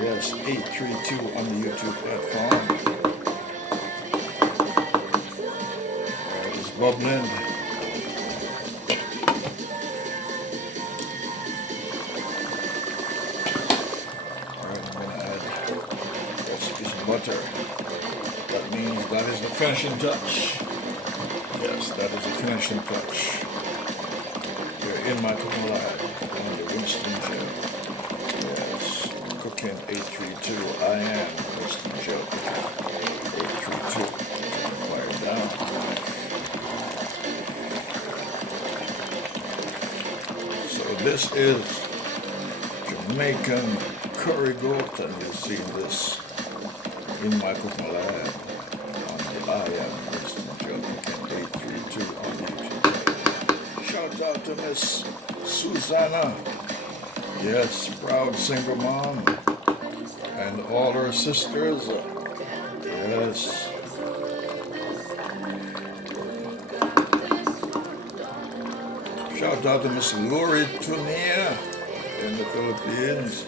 Yes, 832 on the YouTube platform. It's bubbling. Alright, I'm going to add a piece of butter. That means that is the finishing touch. Yes, that is the finishing touch. We're in my cooking lab on the Winston gel. Yes, cooking 832. I am Winston gel cooking 832. Fire down. So this is Jamaican curry goat, and you'll see this in my cooking lab on the I am Winston gel cooking 832 on YouTube. Shout out to Miss Susanna. Yes, proud single mom, and all her sisters. Yes. Shout out to Miss Lori Tunia in the Philippines.